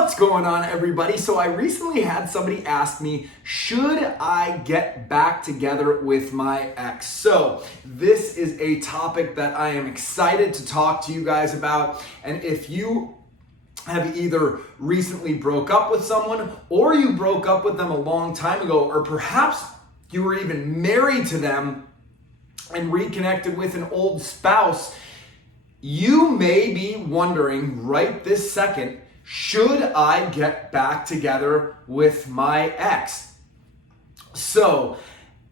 What's going on, everybody? So I recently had somebody ask me, should I get back together with my ex? So this is a topic that I am excited to talk to you guys about. And if you have either recently broke up with someone, or you broke up with them a long time ago, or perhaps you were even married to them and reconnected with an old spouse, you may be wondering right this second, should I get back together with my ex? So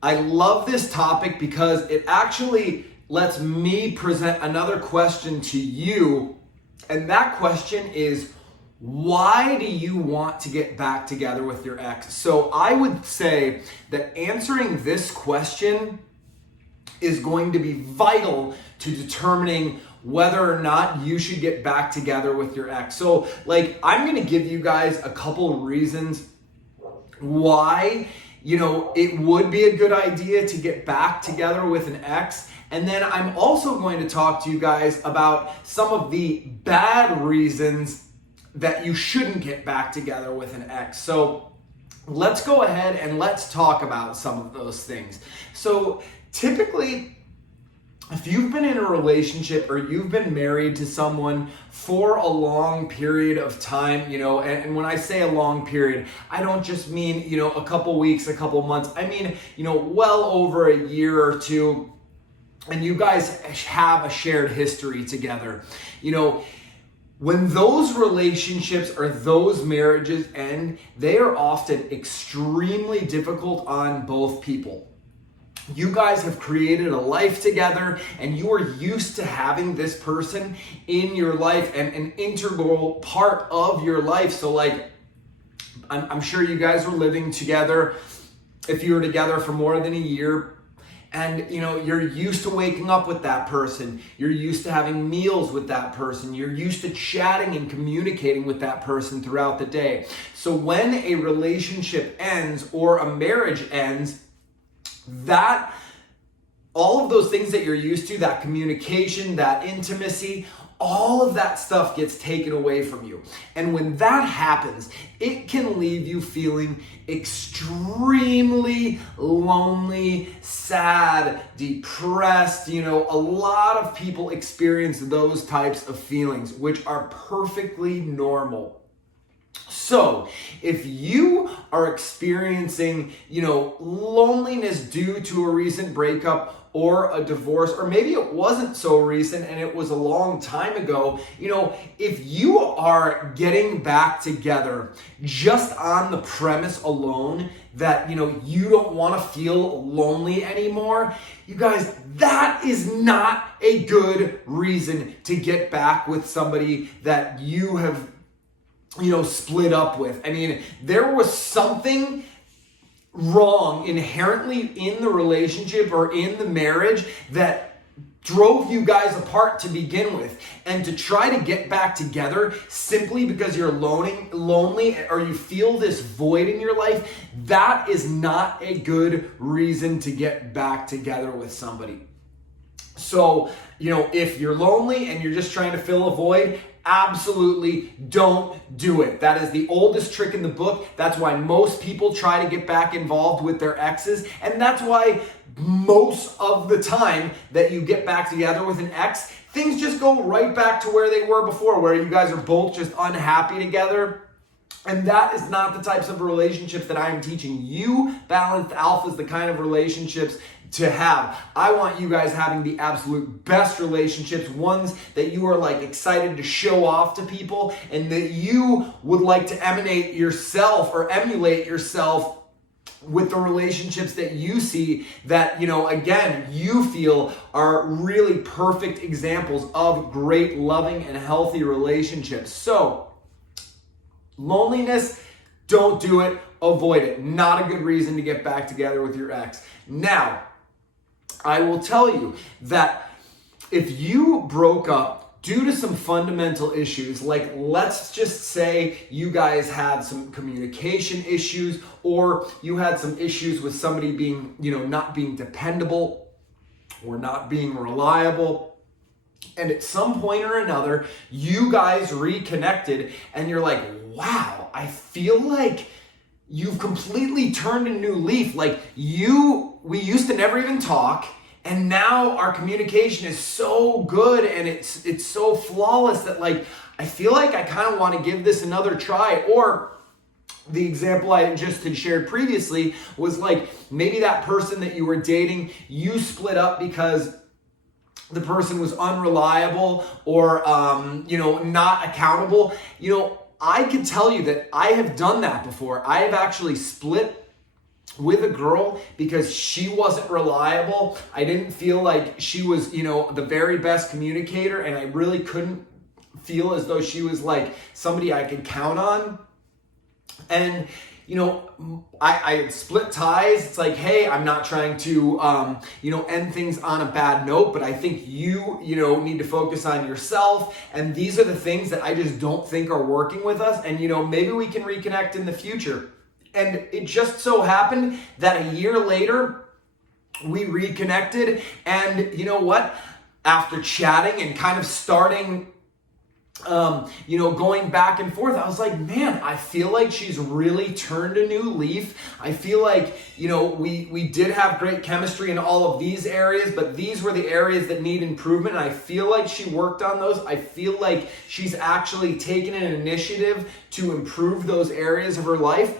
I love this topic because it actually lets me present another question to you. And that question is, why do you want to get back together with your ex? So I would say that answering this question is going to be vital to determining whether or not you should get back together with your ex. So I'm gonna give you guys a couple of reasons why, it would be a good idea to get back together with an ex. And then I'm also going to talk to you guys about some of the bad reasons that you shouldn't get back together with an ex. So let's go ahead and let's talk about some of those things. So typically, if you've been in a relationship or you've been married to someone for a long period of time, and when I say a long period, I don't just mean, a couple weeks, a couple months. I mean, well over a year or two, and you guys have a shared history together. When those relationships or those marriages end, they are often extremely difficult on both people. You guys have created a life together and you are used to having this person in your life and an integral part of your life. So I'm sure you guys were living together if you were together for more than a year. And you're used to waking up with that person. You're used to having meals with that person. You're used to chatting and communicating with that person throughout the day. So when a relationship ends or a marriage ends, that all of those things that you're used to, that communication, that intimacy, all of that stuff gets taken away from you. And when that happens, it can leave you feeling extremely lonely, sad, depressed. A lot of people experience those types of feelings, which are perfectly normal. So if you are experiencing, loneliness due to a recent breakup or a divorce, or maybe it wasn't so recent and it was a long time ago, if you are getting back together just on the premise alone that, you don't want to feel lonely anymore, you guys, that is not a good reason to get back with somebody that you have split up with. I mean, there was something wrong inherently in the relationship or in the marriage that drove you guys apart to begin with. And to try to get back together simply because you're lonely or you feel this void in your life, that is not a good reason to get back together with somebody. So, if you're lonely and you're just trying to fill a void, absolutely don't do it. That is the oldest trick in the book. That's why most people try to get back involved with their exes. And that's why most of the time that you get back together with an ex, things just go right back to where they were before, where you guys are both just unhappy together. And that is not the types of relationships that I am teaching you. Balanced Alpha is the kind of relationships to have. I want you guys having the absolute best relationships, ones that you are excited to show off to people and that you would like to emulate yourself with the relationships that you see that, again, you feel are really perfect examples of great, loving, and healthy relationships. So, loneliness, don't do it, avoid it. Not a good reason to get back together with your ex. Now, I will tell you that if you broke up due to some fundamental issues, let's just say you guys had some communication issues, or you had some issues with somebody being, not being dependable or not being reliable, And at some point or another, you guys reconnected and you're like, wow, I feel like you've completely turned a new leaf. Like we used to never even talk, and now our communication is so good and it's so flawless that like, I feel like I kind of want to give this another try. Or the example I just had shared previously was like, maybe that person that you were dating, you split up because the person was unreliable or, not accountable. I can tell you that I have done that before. I have actually split with a girl because she wasn't reliable. I didn't feel like she was, the very best communicator, and I really couldn't feel as though she was like somebody I could count on. And I split ties. It's like, hey, I'm not trying to, end things on a bad note, but I think you need to focus on yourself. And these are the things that I just don't think are working with us. And, maybe we can reconnect in the future. And it just so happened that a year later, we reconnected. And you know what? After chatting and kind of starting going back and forth, I was like, man, I feel like she's really turned a new leaf. I feel like, we did have great chemistry in all of these areas, but these were the areas that need improvement. And I feel like she worked on those. I feel like she's actually taken an initiative to improve those areas of her life.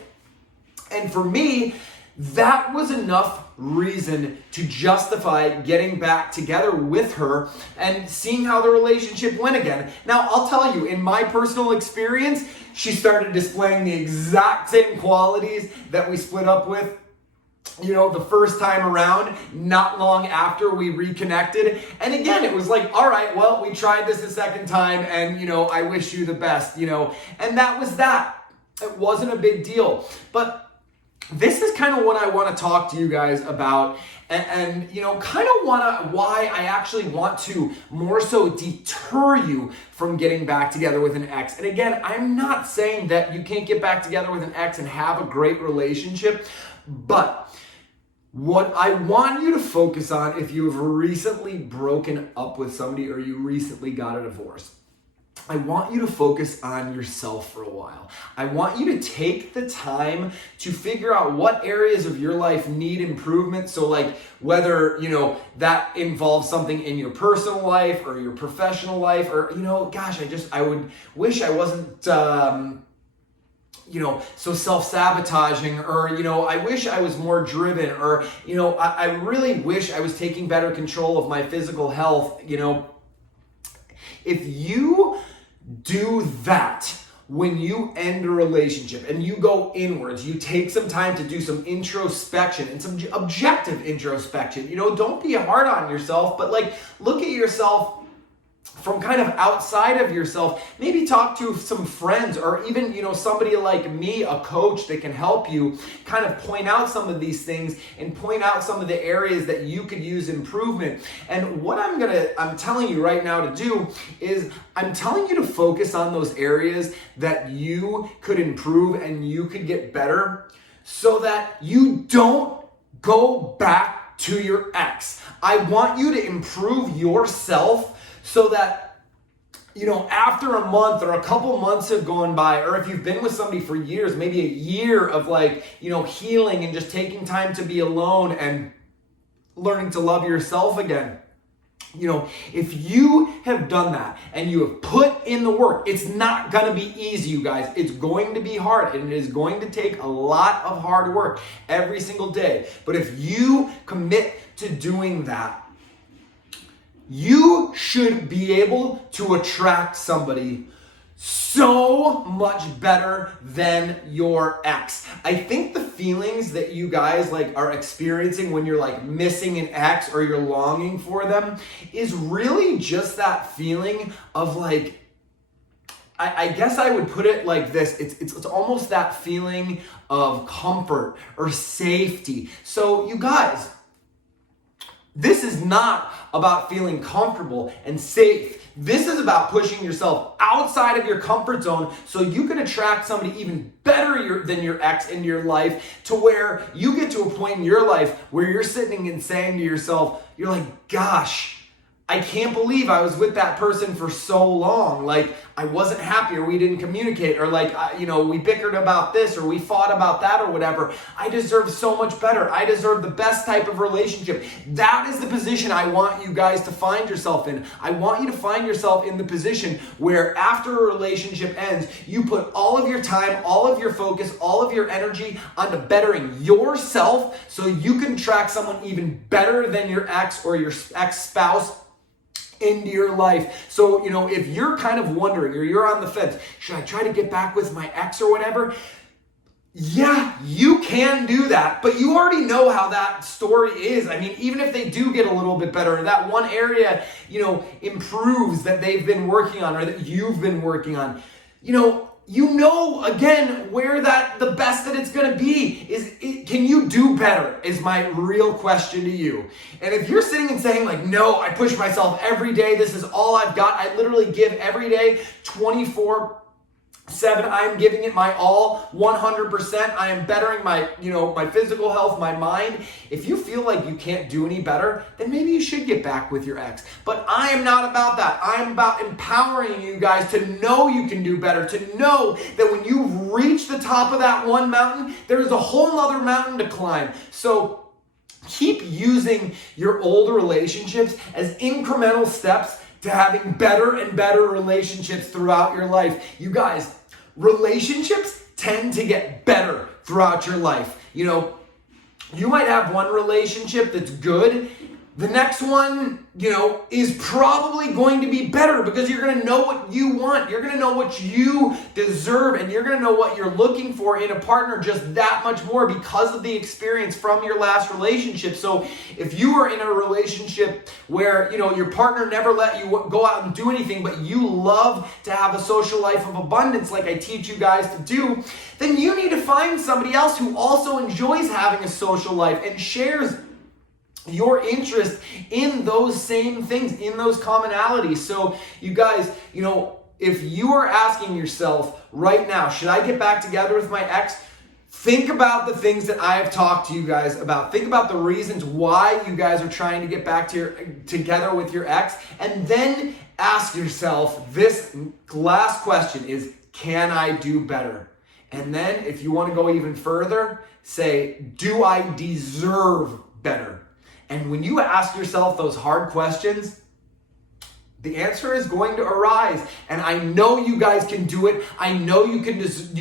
And for me, that was enough reason to justify getting back together with her and seeing how the relationship went again. Now, I'll tell you, in my personal experience, she started displaying the exact same qualities that we split up with, the first time around, not long after we reconnected. And again, it was like, all right, well, we tried this a second time and, I wish you the best, and that was that. It wasn't a big deal. But this is kind of what I want to talk to you guys about, and why I actually want to more so deter you from getting back together with an ex. And again, I'm not saying that you can't get back together with an ex and have a great relationship, but what I want you to focus on, if you've recently broken up with somebody or you recently got a divorce, I want you to focus on yourself for a while. I want you to take the time to figure out what areas of your life need improvement. So like whether, that involves something in your personal life or your professional life, or, I would wish I wasn't, so self-sabotaging, or, I wish I was more driven, or, I really wish I was taking better control of my physical health. If you do that when you end a relationship and you go inwards, you take some time to do some introspection and some objective introspection. Don't be hard on yourself, but like look at yourself from kind of outside of yourself. Maybe talk to some friends, or even, somebody like me, a coach that can help you kind of point out some of these things and point out some of the areas that you could use improvement. And what I'm telling you right now to do is I'm telling you to focus on those areas that you could improve and you could get better so that you don't go back to your ex. I want you to improve yourself so that, after a month or a couple months have gone by, or if you've been with somebody for years, maybe a year of healing and just taking time to be alone and learning to love yourself again. If you have done that and you have put in the work, it's not going to be easy, you guys. It's going to be hard, and it is going to take a lot of hard work every single day. But if you commit to doing that, you should be able to attract somebody so much better than your ex. I think the feelings that you guys are experiencing when you're missing an ex or you're longing for them is really just that feeling of I guess I would put it like this. It's almost that feeling of comfort or safety. So you guys, this is not about feeling comfortable and safe. This is about pushing yourself outside of your comfort zone so you can attract somebody even better than your ex into your life, to where you get to a point in your life where you're sitting and saying to yourself, you're like, gosh, I can't believe I was with that person for so long. Like, I wasn't happy, or we didn't communicate, or like, we bickered about this, or we fought about that, or whatever. I deserve so much better. I deserve the best type of relationship. That is the position I want you guys to find yourself in. I want you to find yourself in the position where after a relationship ends, you put all of your time, all of your focus, all of your energy onto bettering yourself so you can attract someone even better than your ex or your ex-spouse into your life. So, if you're kind of wondering, or you're on the fence, should I try to get back with my ex or whatever? Yeah, you can do that, but you already know how that story is. I mean, even if they do get a little bit better, that one area, improves that they've been working on, or that you've been working on, again where the best that it's going to be is. Can you do better is my real question to you. And if you're sitting and saying like, no, I push myself every day, this is all I've got, I literally give every day 24/7, I'm giving it my all, 100%. I am bettering my, my physical health, my mind. If you feel like you can't do any better, then maybe you should get back with your ex. But I am not about that. I am about empowering you guys to know you can do better, to know that when you reach the top of that one mountain, there is a whole other mountain to climb. So keep using your old relationships as incremental steps to having better and better relationships throughout your life. You guys, relationships tend to get better throughout your life. You might have one relationship that's good. The next one, is probably going to be better because you're going to know what you want. You're going to know what you deserve, and you're going to know what you're looking for in a partner just that much more because of the experience from your last relationship. So if you are in a relationship where, your partner never let you go out and do anything, but you love to have a social life of abundance like I teach you guys to do, then you need to find somebody else who also enjoys having a social life and shares your interest in those same things, in those commonalities. So you guys, if you are asking yourself right now, should I get back together with my ex? Think about the things that I have talked to you guys about. Think about the reasons why you guys are trying to get back together with your ex. And then ask yourself this last question is, can I do better? And then if you want to go even further, say, do I deserve better? And when you ask yourself those hard questions, the answer is going to arise. And I know you guys can do it. I know you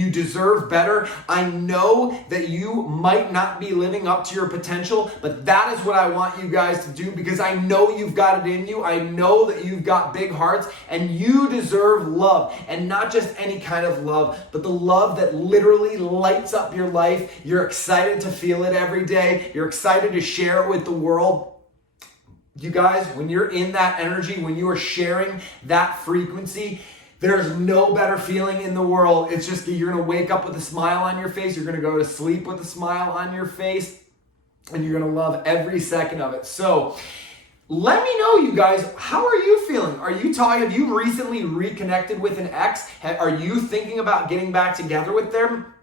deserve better. I know that you might not be living up to your potential, but that is what I want you guys to do because I know you've got it in you. I know that you've got big hearts and you deserve love, and not just any kind of love, but the love that literally lights up your life. You're excited to feel it every day. You're excited to share it with the world. You guys, when you're in that energy, when you are sharing that frequency, there's no better feeling in the world. It's just that you're going to wake up with a smile on your face. You're going to go to sleep with a smile on your face, and you're going to love every second of it. So let me know, you guys, how are you feeling? Have you recently reconnected with an ex? Are you thinking about getting back together with them?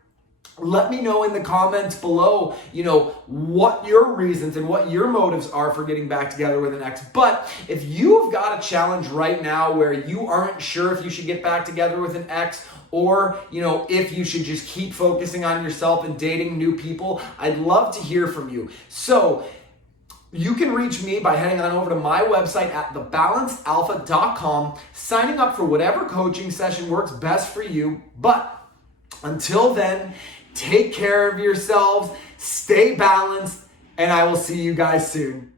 Let me know in the comments below, what your reasons and what your motives are for getting back together with an ex. But if you've got a challenge right now where you aren't sure if you should get back together with an ex, or, if you should just keep focusing on yourself and dating new people, I'd love to hear from you. So you can reach me by heading on over to my website at thebalancedalpha.com, signing up for whatever coaching session works best for you. But until then, take care of yourselves, stay balanced, and I will see you guys soon.